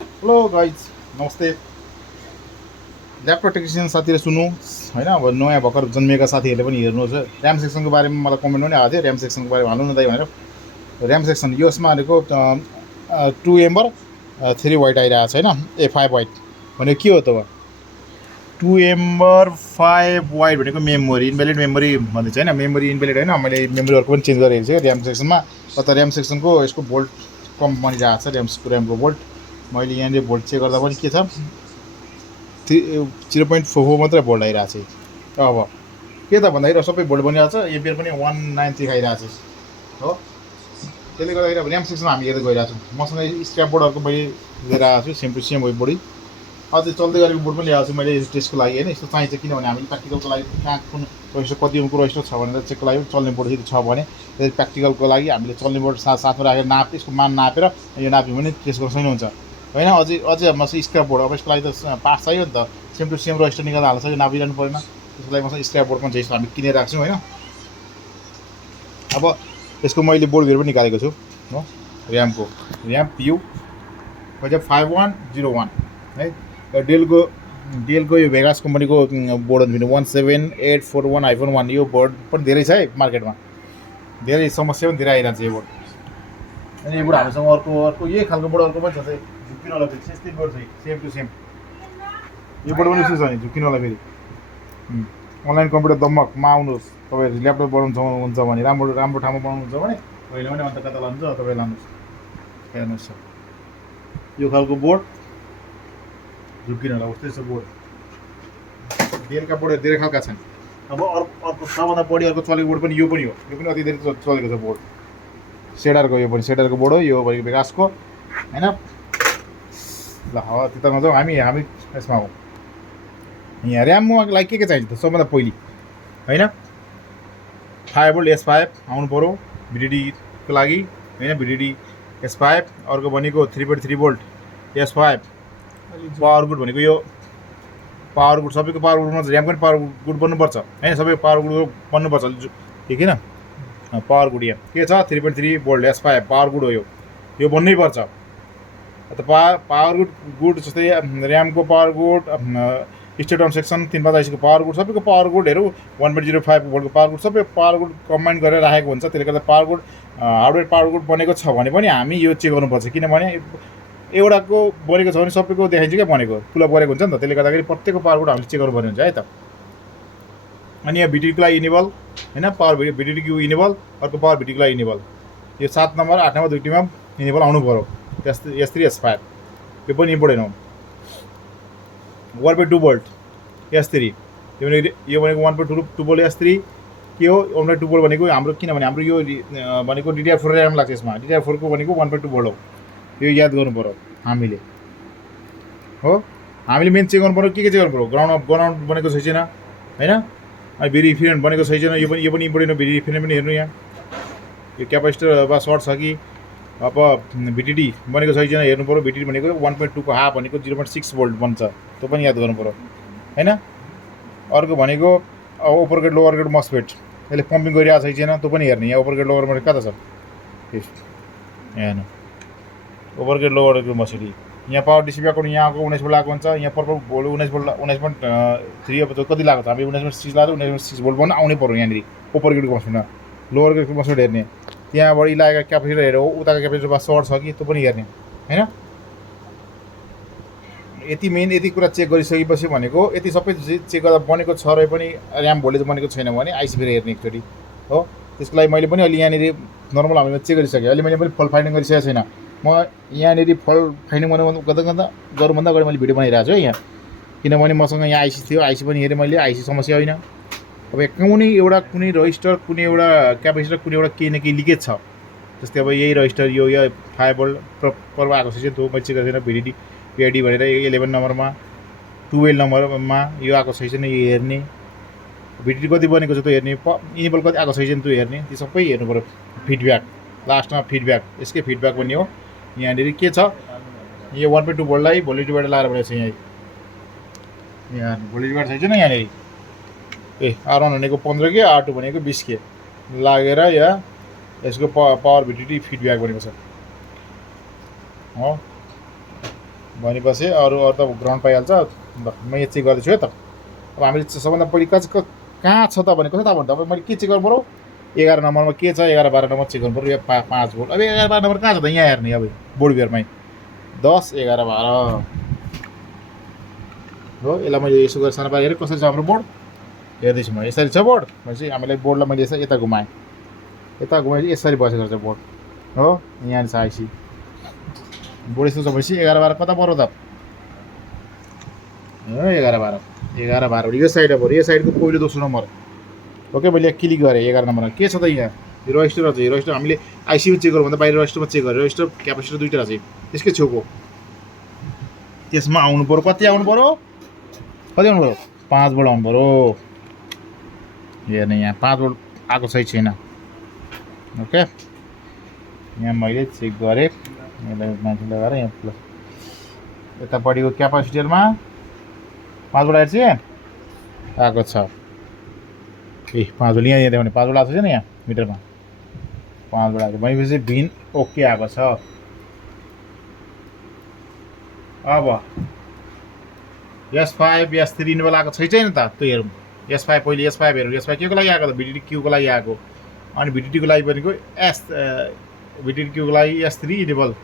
Hello guys नमस्ते। Laptop technician साथीले सुन्नु होइन, अब नयाँ भर्खर जन्मिएका साथीहरूले पनि हेर्नुहोस्। ऱ्याम सेक्सनको बारेमा मलाई कमेन्ट पनि आएको थियो, ऱ्याम सेक्सनको बारेमा हाल्नु न दाइ भनेर। ऱ्याम सेक्सन यसमा भनेको 2 एम्बर 3 वाइट आइरहेको छ होइन, 5 वाइट भनेको के हो त? 2 एम्बर 5 वाइट भनेको मेमोरी इनभ्यालिड मेमोरी भन्दैछ होइन, मेमोरी इनभ्यालिड होइन। मैले मेमोरीहरूको पनि चेन्ज गरेर हेरेको छु ऱ्याम सेक्सनमा। कता ऱ्याम सेक्सनको यसको भोल्ट कम बनिरहेको छ, ऱ्यामको भोल्ट। मैले यहाँनिर भोल्ट चेक गर्दा पनि के छ, 0.44 मात्रै भोल्ट आइरहेको छ। अब के त भन्दाखेरि सबै भोल्ट बनिरहेको छ, एम्पियर पनि 193 खाइरहेको छ हो। त्यसले गर्दाखेरि अब ऱ्याम सेक्सनमा हामी हेर्दै गइरहेको छौँ। मसँग स्क्र्याप बोर्डहरूको मैले लिएर आएको छु, सेम टु सेम हो बोर्ड। अझै चल्दै गरेको बोर्ड पनि ल्याएको छु मैले टेस्टको लागि होइन। यस्तो चाहिन्छ किनभने हामीले प्र्याक्टिकलको लागि कहाँ कुन रजिस्टर कति अङ्कको रजिस्टर छ भनेर चेकको लागि चल्ने बोर्ड यदि छ भने त्यसरी प्र्याक्टिकलको लागि हामीले चल्ने बोर्ड साथमा राखेर यसको मान नापेर यो नाप्यो भने टेस्ट गर्न सक्नुहुन्छ होइन। अझै मसँग स्क्र्याप बोर्ड, अब यसको लागि त पार्ट चाहियो नि त, सेम टु सेम रजिस्टर निकाल्दा हाल्छ, यो नापिरहनु परेन। त्यसको लागि मसँग स्क्र्याप बोर्ड पनि छ, हामी किनेर राख्छौँ होइन। अब यसको मैले बोर्ड भेर पनि निकालेको छु हो। ऱ्याम PU 5101 है। डेलको यो भेगास कम्पनीको बोर्ड 17841-1 यो बोर्ड पनि धेरै छ है मार्केटमा, धेरै समस्या पनि धेरै आइरहन्छ यो बोर्ड। अनि यो बोर्ड हामीसँग अर्को यही खालको बोर्ड अर्को पनि छ, झुक्किनवाला फेरि त्यस्तै बोर्ड छ, सेम टु सेम यो बोर्ड पनि यस्तो छ नि, झुक्किनवाला फेरि। अनलाइन कम्प्युटर दम्मकमा आउनुहोस्, तपाईँ ल्यापटप बनाउनुहुन्छ भने राम्रो ठाउँमा बनाउनुहुन्छ भने अहिले पनि अन्त कता लानुहुन्छ तपाईँ लानुहोस्, हेर्नुहोस् यो खालको बोर्ड झुक्किन होला उस्तै छ बोर्ड। डेलका बोर्डहरू धेरै खालका छन्। अब अर्को सबभन्दा बढी अर्को चलेको बोर्ड पनि यो पनि हो, यो पनि अति धेरै चलेको छ बोर्ड। सेडारको यो पनि सेडारको बोर्ड हो, यो भनेको भेगासको होइन। ल हो त्यतामा जाउँ हामी यसमा हौँ। यहाँ ऱ्यामको लागि के चाहिन्छ त सबभन्दा पहिली होइन, 5 भोल्ट S5 आउनु पऱ्यो VDDको लागि होइन, VDD S5। अर्को भनेको 3.3 भोल्ट S5 पावर गुड भनेको यो पावर गुड, सबैको पावर गुडमा ऱ्यामको पनि पावर गुड बन्नुपर्छ होइन, सबैको पावर गुड बन्नुपर्छ ठिक होइन। पावर गुड यहाँ के छ, 3.3 भोल्ट S5 पावर गुड हो, यो बन्नै पर्छ। त पावर गुड जस्तै ऱ्यामको पावर गुड, स्टेट अन सेक्सन 3.5 को पावर गुड, सबैको पावर गुडहरू 1.05 भोल्टको पावर गुड, सबै पावर गुड कम्बाइन गरेर राखेको हुन्छ। त्यसले गर्दा power good hardware power good बनेको छ भने पनि हामी यो चेक गर्नुपर्छ, किनभने एउटाको बनेको छ भने सबैको देखाइन्छ क्या बनेको पुलअप गरेको हुन्छ नि त। त्यसले गर्दाखेरि प्रत्येकको पावर गुड हामीले चेक गर्नुपर्ने हुन्छ है त। अनि यहाँ VDDको लागि इनेबल होइन, पावर VDDको इनेबल, अर्को पावर VDDको लागि इनेबल, यो 7 नम्बर 8 नम्बर दुईटीमा इनेबल आउनु पऱ्यो। S3 S5 यो पनि इम्पोर्टेन्ट हो। 1.2 भोल्ट S3 यो भनेको 1.2 भोल्ट S3 के हो, 1.2 भोल्ट भनेको हाम्रो, किनभने हाम्रो यो भनेको DDR4 ऱ्याम लाग्छ यसमा, DDR4 को भनेको 1.2 भोल्ट हो, यो याद गर्नु पऱ्यो हामीले हो। हामीले मेन चेक गर्नु पऱ्यो के चेक गर्नु पऱ्यो, ग्राउन्ड बनेको छैन होइन, अनि भेरिफिकेसन बनेको छैन, यो पनि इम्पोर्टेन्ट हो। भेरिफिकेसन पनि हेर्नु, यहाँ यो क्यापेसिटर वा सर्ट छ कि, अब VDD बनेको छैन हेर्नु पऱ्यो। VDD भनेको 1.2 को हाफ भनेको 0.6 भोल्ट बन्छ, त्यो पनि याद गर्नु पऱ्यो होइन। अर्को भनेको ओपर गेट लोवर गेट मस्फेट, यसले पम्पिङ गरिरहेको छैन त्यो पनि हेर्ने। यहाँ ओपर गेट लोवर गेट कता छ, हेर्नु ओपर गेट लोवर गेट मस्फेट। यहाँ पावर डिसी ब्याकको यहाँको 19 भोल्ट लागेको हुन्छ, यहाँ पर्पल भोल्ट 19.3 अब कति लागेको छ, हामी 19.6 लाग्यो, 19.6 भोल्ट बन्न आउनै पऱ्यो यहाँनिर ओपर गेटको मस्फेटमा। लोवर गेटको मस्फेट हेर्ने, त्यहाँबाट लागेको क्यापेसिटर हेऱ्यो, उताको क्यापेसिटरमा सर्ट छ कि त्यो पनि हेर्ने होइन। यति कुरा चेक गरिसकेपछि भनेको यति सबै चेक गर्दा बनेको छ र पनि ऱ्याम भोल्टेज बनेको छैन भने आइसी फेरि हेर्ने एकचोटि हो। त्यसको लागि मैले पनि अहिले यहाँनिर नर्मल हामीले चेक गरिसकेँ, अहिले मैले पनि फल्ट फाइन्डिङ गरिसकेको छैन। म यहाँनिर फल्ट फाइन्डिङ गरौँभन्दा अगाडि मैले भिडियो बनाइरहेको छु है यहाँ, किनभने मसँग यहाँ आइसी थियो, आइसी पनि हेरेँ मैले, आइसी समस्या होइन। अब कुनै रजिस्टर, कुनै एउटा क्यापेसिटर, कुनै एउटा केही न केही लिकेज छ, जस्तै अब यही रजिस्टर यो 5 भोल्ट पर्व आएको छैन त्यो मैले चेक गरेको छैन। PID भनेर 11 नम्बरमा 12 नम्बरमा यो आएको छैन, यो हेर्ने। VDD कति बनेको छ त्यो हेर्ने, इनेबल कति आएको छैन त्यो हेर्ने, त्यो सबै हेर्नु पऱ्यो। फिडब्याक लास्टमा फिडब्याक, यसकै फिडब्याक पनि हो। यहाँनिर के छ, यो 1.2 भोल्टलाई भोल्टेज डिभाइडर लगाएर भनेको छ, यहाँ भोल्टेज डिभाइडर छैन यहाँनिर। R1 भनेको 15 के, R2 भनेको 20 के लागेर यहाँ यसको पावर VDD फिडब्याक भनेको छ हो। भनेपछि अरू त ग्राउन्ड पाइहाल्छ। म यो चेक गर्दैछु है त। अब हामीले सबभन्दा बढी कहाँ छ त भनेको छ त। अब मैले के चेक गर्नु पऱ्यो, 11 नम्बरमा के छ, 11 12 नम्बर चेक गर्नु पऱ्यो। 5 भोल्ट। अब 11 12 नम्बर कहाँ छ त, यहाँ हेर्ने। अब बोर्ड बियरमै 10 11 12 हो। यसलाई मैले यसो गरेर सानो पारेर हेरेँ कसरी छ हाम्रो बोर्ड हेर्दैछु म। यसरी छ बोर्ड भनेपछि हामीलाई बोर्डलाई मैले यता घुमाएँ, यता घुमाएपछि यसरी बसेको छ बोर्ड हो। यहाँ छ आइसी बोर्ड यस्तो छ भनेपछि 11 12 कता पऱ्यो त, 11 12 यो साइड पऱ्यो। यो साइडको पहिलो दोस्रो नम्बर। ओके, मैले यहाँ क्लिक गरेँ 11 नम्बरमा के छ त, यहाँ यो रजिस्टर छ। यो रजिस्टर हामीले आइसीमा चेक गरौँ भन्दा बाहिर रजिस्टरमा चेक गरेँ। रजिस्टर क्यापेसिटर दुईवटा रहेछ त्यसकै छेउको। त्यसमा आउनु पऱ्यो, कति आउनु पऱ्यो, 5 बोल्ट आउनु पऱ्यो। हेर्ने यहाँ 5 बोल्ट आएको छैन। ओके, यहाँ मैले चेक गरेँ। यसलाई माथि लगाएर यहाँ प्लस यतापट्टिको क्यापेसिटरमा 5 बोल्ट आएको छ, आएको छ। 5 बोल्ट यहाँ देखाउने 5 बोल्ट आएको छैन यहाँ मिटरमा 5 बोल्ट आएको भनेपछि भिन ओके आएको छ। अब S5 S3 इनेबल आएको छैन त, त्यो हेरौँ। S5 पहिले S5 हेरौँ। S5 के को लागि आएको त, VDD क्यू को लागि आएको। अनि VDD को लागि भनेको VDD क्यू को लागि S3 इनेबल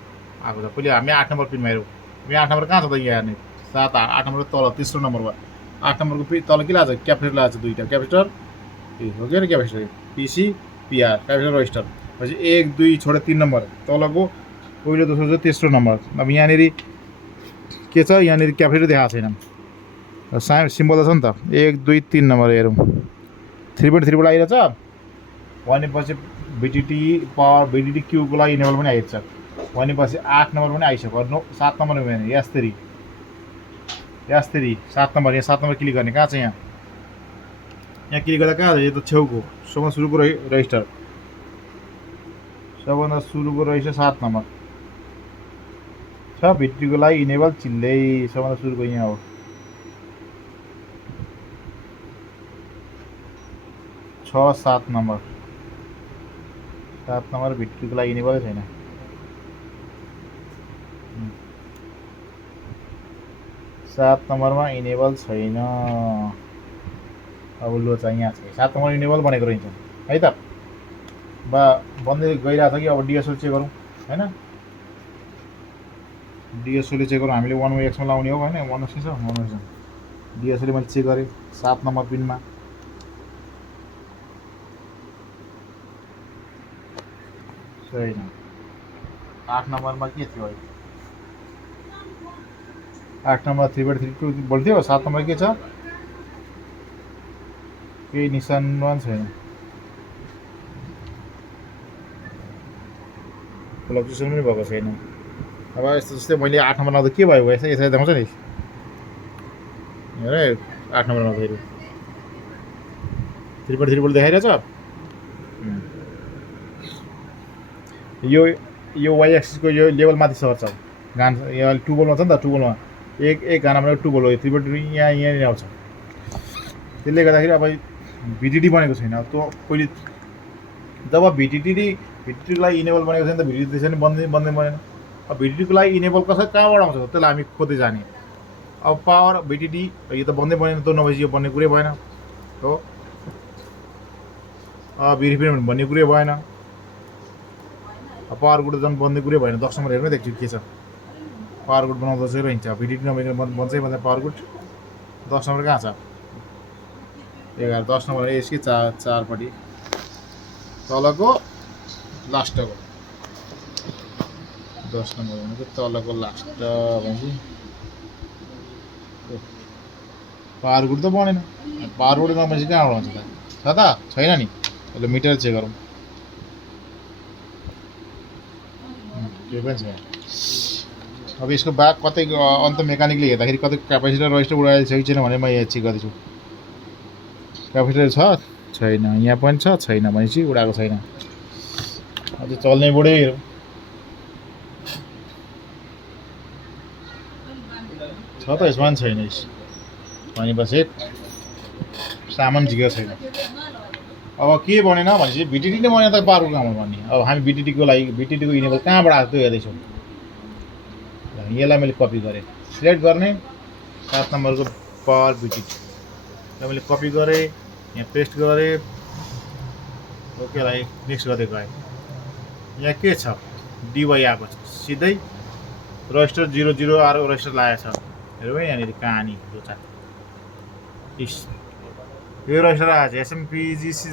आएको छ। पहिले हामी 8 नम्बर पिनमा हेरौँ। यहाँ 8 नम्बर कहाँ छ त, यहाँ हेर्ने 7 8 नम्बर तल तेस्रो नम्बरमा 8 नम्बरको तल के लाग्छ, क्यापेसिटर लाग्छ। दुईवटा क्यापेसिटर हो के capacitor PC PR capacitor register भनेपछि 1 2 छोडेर 3 नम्बर तलको पहिलो दोस्रो चाहिँ तेस्रो नम्बर। अब यहाँनिर के छ, यहाँनिर क्यापेसिटर देखाएको छैन। सिम्बल छ नि त 1 2 3 नम्बर हेरौँ। 3.3 आइरहेछ भनेपछि VDD क्यू को लागि इनेबल पनि आइरहेछ भनेपछि 8 नम्बर पनि आइसक्यो। 7 नम्बर भने S3 7 नम्बर। यहाँ 7 नम्बर क्लिक गर्ने कहाँ छ, यहाँ क्लिक गर्दा कहाँ छ, यो त छेउको सबभन्दा सुरुको रजिस्टर। सबभन्दा सुरुको रजिस्टर 7 नम्बर छ। VDD को लागि इनेबल चिल्लै सबभन्दा सुरुको यहाँ हो 6 7 नम्बर। 7 नम्बर VDD को लागि इनेबल छैन। 7 नम्बरमा इनेबल छैन। अब लो चाहिँ यहाँ छ 7 नम्बर इनेबल भनेको रहेछ है त। बन्दै गइरहेको छ कि। अब DSO चेक गरौँ हैन। DSO ले चेक गरौँ हामीले 1x मा लाउने हो हैन। 1x छ 1x। DSO ले मैले चेक गरेँ 7 नम्बर पिनमा छैन। 8 नम्बरमा के थियो, 8 नम्बर 3.32 बोल्थ्यो। 7 नम्बर के छ, केही निशान पनि छैन। फ्लक्चुएसन पनि भएको छैन। अब यस्तो जस्तै मैले 8 नम्बर लाउँदा के भयो, यसरी देखाउँछ नि हेर। 8 नम्बर लाउँदाखेरि 3.3 बोल्ट देखाइरहेछ। यो वाइ एक्सिसको यो लेभल माथि सर्छ गान। यो 2 बोल्टमा छ नि त, 2 बोल्टमा एक गानामा 2 बोल्ट हो। 3.3 यहाँनिर आउँछ। त्यसले गर्दाखेरि अब VDD बनेको छैन। त्यो पहिले जब VDD को लागि इनेबल बनेको छैन त VDD त्यसरी बन्दै बनेन। अब VDD को लागि इनेबल कसरी कहाँबाट आउँछ त्यसलाई हामी खोज्दै जाने। अब पावर VDD यो त बन्दै बनेन त, नभएपछि यो बन्ने कुरै भएन हो। भेरिफिकेसन भन्ने कुरै भएन। पावर गुड झन् बन्ने कुरै भएन। 10 नम्बर हेर्नु देख्छु के छ। पावर गुड बनाउँदा चाहिँ रहन्छ। VDD नभइकन बन्छै बन्छ पावर गुड। 10 नम्बर कहाँ छ, 11 10 नम्बर यसकै 4 पट्टि तलको लास्टको 10 नम्बर भनेको तलको लास्ट भनेपछि पावर गुड त बनेन। पावर गुड नभएपछि कहाँबाट आउँछ त, छ त छैन नि। अहिले मिटर चेक गरौँ के पनि छैन। अब यसको ब्याग कतै अन्त मेकानिकले हेर्दाखेरि कतै क्यापेसिटर रजिस्टर उडाएको छ कि छैन भने म यहाँ चेक गर्दैछु। क्यापेसिटर छ छैन, यहाँ पनि छ छैन भनेपछि उडाएको छैन। अझै चल्ने बोर्डै हेरौँ छ त, यसमा पनि छैन भनेपछि सामान झिकेको छैन। अब के बनेन भनेपछि VDD नै बनेन त पावर कहाँबाट भन्ने। अब हामी VDD को लागि VDD को इनेबल कहाँबाट आएको त्यो हेर्दैछौँ। यसलाई मैले कपी गरेँ, सिलेक्ट गर्ने 7 नम्बरको पावर भिजिट यसलाई मैले कपी गरेँ, यहाँ पेस्ट गरेँ, ओकेलाई नेक्स्ट गर्दै गएँ। यहाँ के छ डिवाई आएको छ, सिधै रजिस्टर 00 आर रजिस्टर लागेको छ। हेरौँ है यहाँनिर कहानी दोचा यो रजिस्टर आएको छ एसएमपिजिसी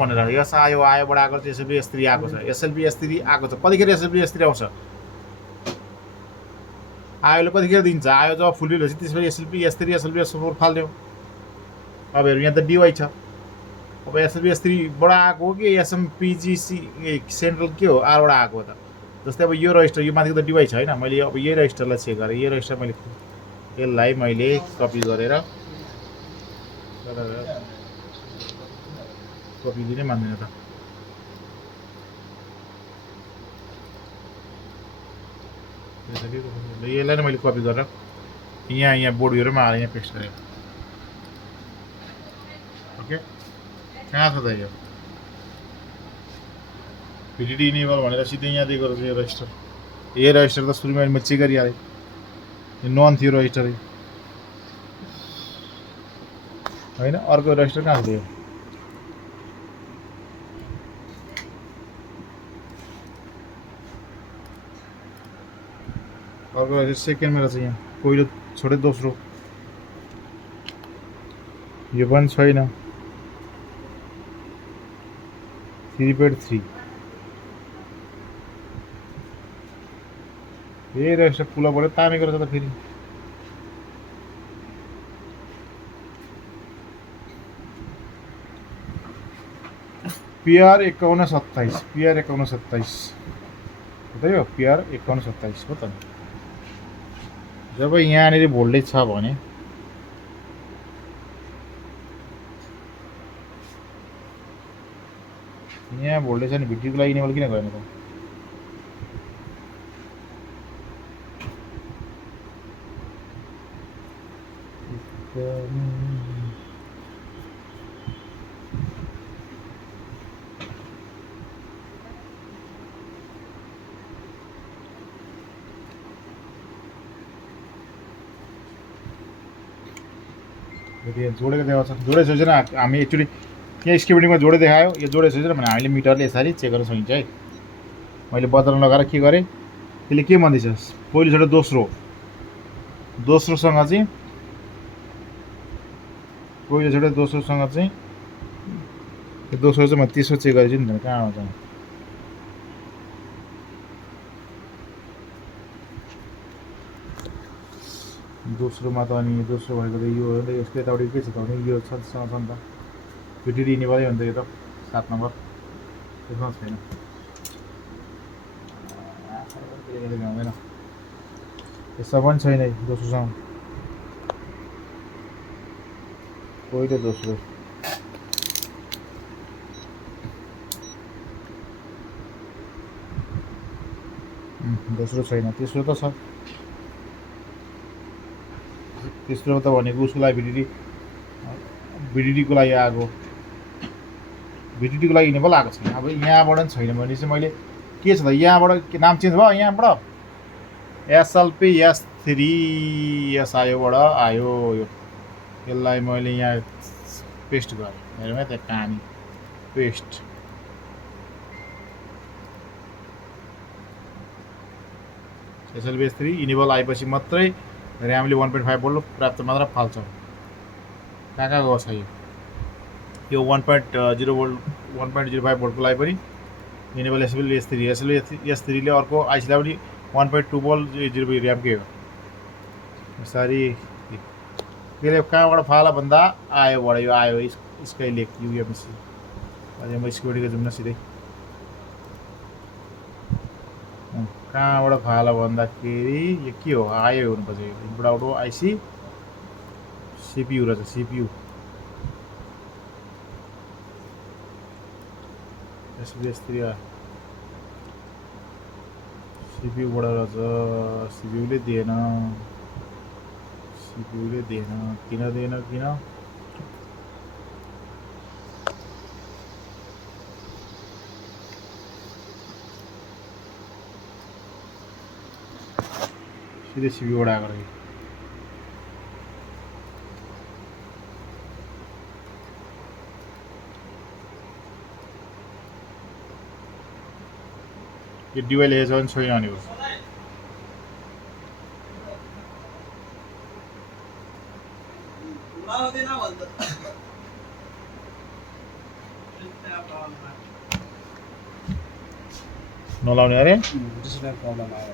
भनेर, यस आयो आयोबाट आएको छ, एसएलपी आएको छ, एसएलपी आएको छ। कतिखेर एसएलपी आउँछ, आयोले कतिखेर दिन्छ, आयो जब फुलफिल भएपछि त्यसपछि एसएलपी एसएलपी फाल्दिउँ। अब हेरौँ यहाँ त डिवाई छ, अब एसएलपी आएको हो कि एसएमपिजिसी सेन्ट्रल के हो आरबाट आएको हो त। जस्तै अब यो रजिस्टर यो माथिको त डिवाई छ होइन, मैले अब यही रजिस्टरलाई चेक गरेँ, यो रजिस्टर मैले यसलाई मैले कपी गरेर कपी दिनै मान्दैन त। यसलाई नै मैले कपी गरेर यहाँ बोर्ड हेरौँ आएर यहाँ पेस्ट गरेँ। ओके कहाँ छ त यो भिडिडी इनेबल भनेर सिधै यहाँ दिएको रहेछ यो रजिस्टर। यो रजिस्टर त सुरुमा मैले चेक गरिहालेँ, यो नन थियो रजिस्टर होइन। अर्को रजिस्टर कहाँ थियो, अर्को रजिस्टर सेकेन्डमा रहेछ, यहाँ पहिलो छोडे दोस्रो, यो पनि छैन 3.3। यही रजिस्टर पुलबाट तामेको रहेछ त फेरि। PR 5127 PR 5127 हो त यो PR 5127 हो त। जब यहाँनिर भोल्टेज छ भने यहाँ भोल्टेज छ नि भिडियोको लागि इनेबल किन गरेन त। जोडेको देखाउँछ, जोडे छैन हामी एक्चुअली यहाँ स्क्रिप्टिङमा जोडे देखायो, यो जोडे छैन भने हामीले मिटरले यसरी चेक गर्न सकिन्छ है। मैले बदलन लगाएर के गरेँ, त्यसले के भन्दैछ पहिलोचोटि दोस्रोसँग चाहिँ पहिलोचोटि दोस्रोसँग चाहिँ दोस्रो चाहिँ म तेस्रो चेक गरेछु नि त, कहाँ आउँछ दोस्रोमा त। अनि दोस्रो भनेको त यो हो नि त, यसको यतापट्टि के छ त भने यो छसँग छ नि त भिडिडी इनेबलै हो नि त यो त 7 नम्बर, त्यसमा छैन आउँदैन, यसमा पनि छैन दोस्रोसँग, पहिलो दोस्रो दोस्रो छैन, तेस्रो त छ। तेस्रो त भनेको उसको लागि भिडिडीको लागि आएको, भिडिडीको लागि इनेबल आएको छैन। अब यहाँबाट पनि छैन भने चाहिँ मैले के छ त, यहाँबाट के नाम चेन्ज भयो, यहाँबाट एसएलपी S3 आयोबाट आयो यो, यसलाई मैले यहाँ पेस्ट गरेँ। हेरौँ है त्यहाँ कहानी पेस्ट, एसएलपी S3 इनेबल आएपछि मात्रै ऱ्यामले 1.5 भोल्ट प्राप्त मात्र फाल्छ। कहाँ कहाँ गएको छ यो 1.0 भोल्ट 1.05 भोल्टको लागि पनि इनेबल एसएलपी S3 ले अर्को आइसीलाई पनि 1.2 भोल्ट 0 ऱ्यामकै हो। यसरी त्यसले कहाँबाट फाला भन्दा आयोबाट, यो आयो स्काइलेक युएमसी। अझै म सिक्युरिटीको जाउँ न सिधै, कहाँबाट फाला भन्दाखेरि यो के हो, आयो हुनुपर्छ, यो इनपुट आउट आइसी सिपियु रहेछ, सिपियु S3 सिपियुबाट रहेछ, सिपियुले दिएन, किन दिएन किन सिधै सिबीबाट आएको रहेछ यो डिवाई लेखेको छ भने छोइन आउने हो नलाउने अरे डिस्प्ले प्रब्लम आयो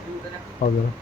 हजुर